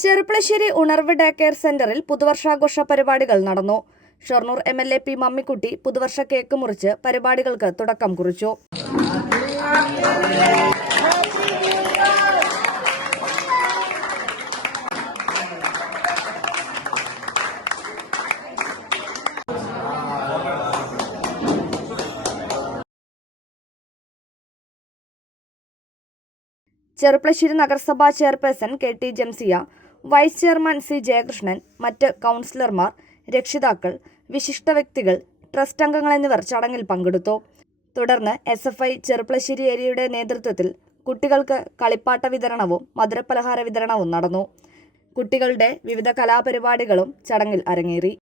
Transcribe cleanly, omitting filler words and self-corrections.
ചെറുപ്പളശ്ശേരി ഉണർവ് day care സെന്ററിൽ പുതുവർഷാഘോഷ പരിപാടികൾ നടന്നു. ഷൊർണൂർ MLA P മമ്മിക്കുട്ടി പുതുവർഷ കേക്ക് മുറിച്ച് പരിപാടികൾക്ക് തുടക്കം കുറിച്ചു. ചെറുപ്പളശ്ശേരി നഗരസഭാ chairperson KT Jamsiya, vice chairman C Jayakrishnan, മറ്റ് കൗൺസിലർമാർ, രക്ഷിതാക്കൾ, വിശിഷ്ട വ്യക്തികൾ, ട്രസ്റ്റ് അംഗങ്ങൾ എന്നിവർ ചടങ്ങിൽ പങ്കെടുത്തു. തുടർന്ന് SFI ചെറുപ്പളശ്ശേരി ഏരിയയുടെ നേതൃത്വത്തിൽ കുട്ടികൾക്ക് കളിപ്പാട്ട വിതരണവും മധുരപലഹാര വിതരണവും നടന്നു. കുട്ടികളുടെ വിവിധ കലാപരിപാടികളും ചടങ്ങിൽ അരങ്ങേറി.